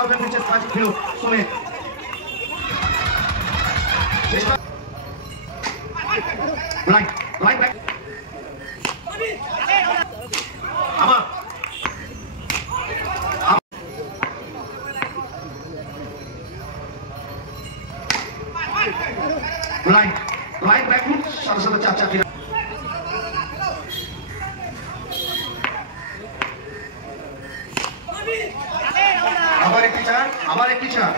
out and pitches magic field. Sumit. Blind back. Amar. Blind back foot. সাথে সাথে চার চার আবার একটি চার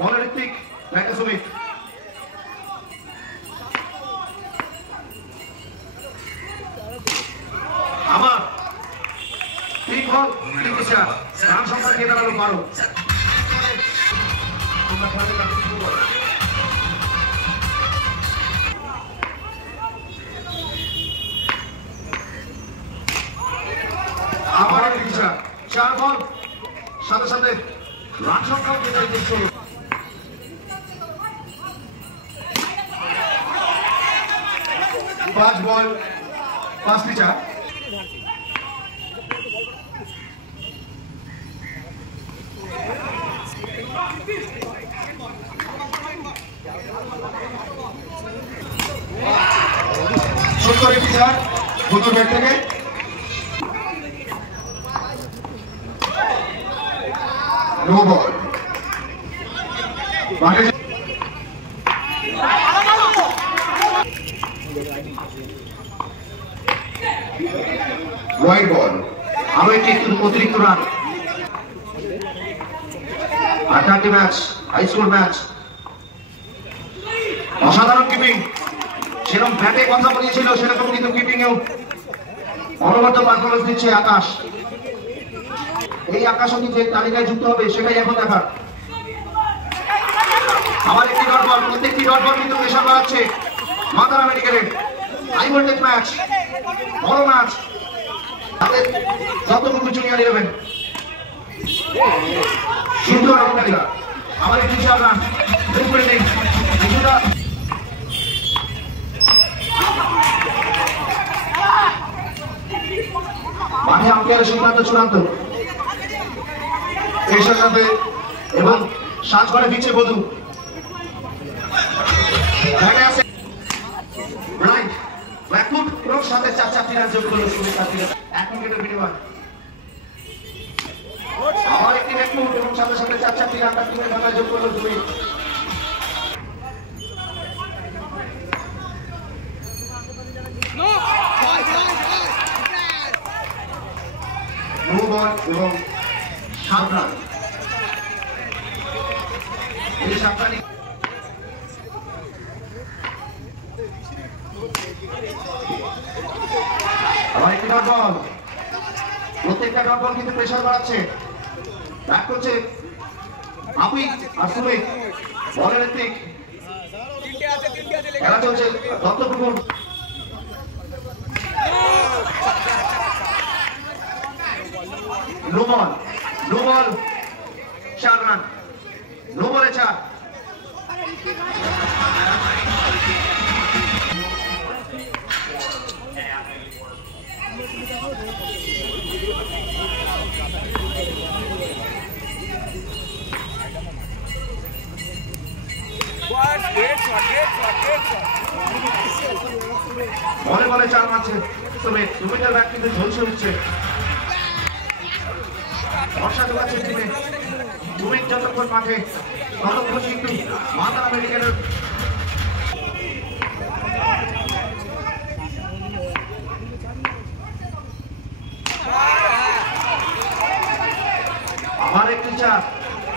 বলের ঋত্বিক ব্যাটে সুমিত আবার 3 বল 3 চার রান সংখ্যা দিয়ে দাঁড়ালো 12 আবার একটি চার 4 বল সাথে সাথে রান সংখ্যা দিয়ে 16 5 বল 5টি চার সুন্দর একটি চার বুতুর ব্যাট থেকে নো বল ওয়াইড বল আরো একটি অতিরিক্ত রান 8টি ম্যাচ হাই স্কোর ম্যাচ অসাধারণ কিপিং সেরকম ব্যাটে কথা বলেছিল সেরকম কিন্তু কিপিং এও অনবদ্য পারফরমেন্স দিচ্ছে আকাশ এই আকাশও যে তালিকায় যুক্ত হবে সেটাই এখন দেখার আবার একটি ডট বল প্রত্যেকটি ডট বল কিন্তু প্রেশার বাড়াচ্ছে মাতারা মেডিকেলের হাই ভোল্টেজ ম্যাচ বড় ম্যাচ যতটুকু জুনিয়র 11 সুন্দর রমণীরা আবার একটি চার রান কিছুটা মাঠে আম্পায়ারের সিদ্ধান্ত চূড়ান্ত পেশার সাথে এবং সাজ করে দিচ্ছে বধূ রাইট ব্যাকফুট এবং সাথে 4-4টি রান যোগ করলো সুমিত 1 উইকেটের বিনিময় আবার একটি ব্যাকফুট এবং সাথে সাথে 4-4টি রান টিমের ঢাকায় যোগ করলো সুমিত নো বল এবং 7 রান এই 7 রানই আবার একটি ডট বল প্রত্যেকটা ডট বল কিন্তু প্রেশার বাড়াচ্ছে ব্যাক করছে আপনি আর সুমিত বলের ঋত্বিক খেলা চলছে Duttapukur no ball 4 run no বলে 4 বলে 4 মারছে সুমিতের ব্যাট কিন্তু ঝলসে উঠছে বর্ষা চলাচ্ছে টিমে সুমিত যতক্ষণ মাঠে ততক্ষণ কিন্তু মাতারা মেডিকেলের আবার একটি চার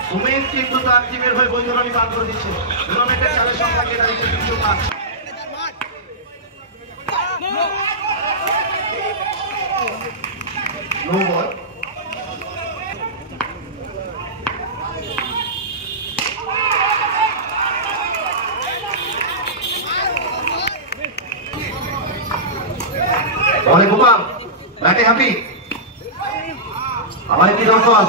সুমিত কিন্তু তার টিমের হয়ে বৈতরণী পার করে দিচ্ছে টুর্নামেন্টের চারের সংখ্যা গিয়ে দাঁড়িয়েছে 205 নো বল বলে গোপাল ব্যাটে হ্যাপি আবার একটি ডট বল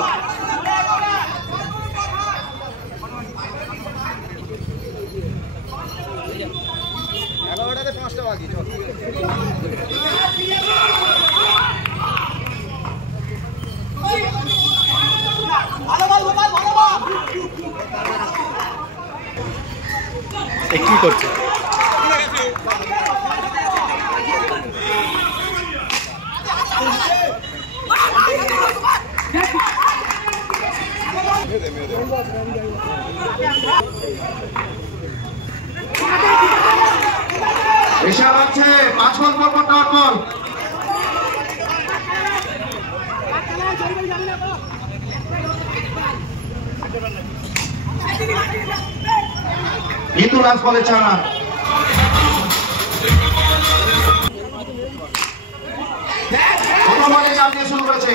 হিসাব আছে 5 বল পর পর ডট বল। কিন্তু লাস্ট বলে 4 রান। প্রথম বলে 4 দিয়ে শুরু করেছে।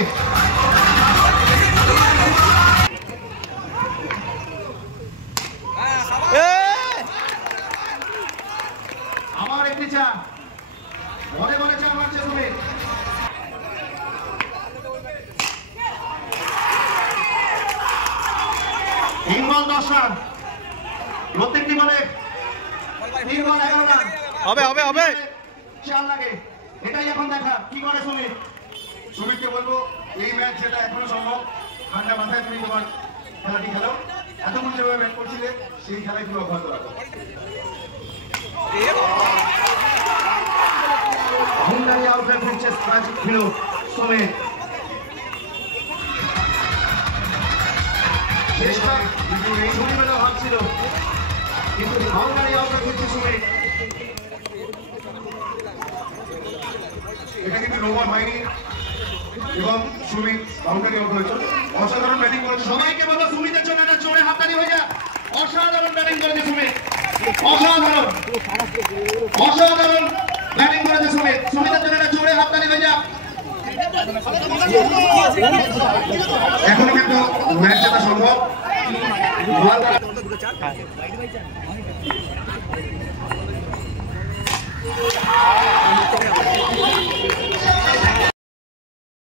আমার একটি চা মনে মনে চা মারছে তুমি। 3 বল 10 রান। প্রত্যেকটি বলে 3 বল 11 রান। হবে হবে হবে 4 লাগে। এটাই এখন দেখা কি করে সুমিত। সুমিতকে বলবো এই ম্যাচ যেটা এখনো সম্ভব ঠান্ডা মাথায় তুমি তোমার খেলাটি খেলো। এতক্ষণ যেভাবে ব্যাট করছিলে সেই খেলায় তুমি অব্যাহত রাখো। হুন্ডারি আউটলেট ফিরছে ফিরো সুমিত। চেষ্টা সুমিতের ভাব ছিল কিন্তু হুন্ডারি আউটলেট ফিরছে সুমিত। এটা কিন্তু নোবল হয়নি এবং সুমিত বাউন্ডারি আউট হয়েছে। অসাধারণ ব্যাটিং করেছে। সবাইকে বলো সুমিতের জন্য একটা জোরে হাততালি হয়ে যা। অসাধারণ ব্যাটিং করেছে সুমিত। অসাধারণ অসাধারণ ব্যাটিং করেছে সুমিত। সুমিতের জন্য একটা জোরে হাততালি হয়ে যা। এখনো কিন্তু ম্যাচ জেতা সম্ভব।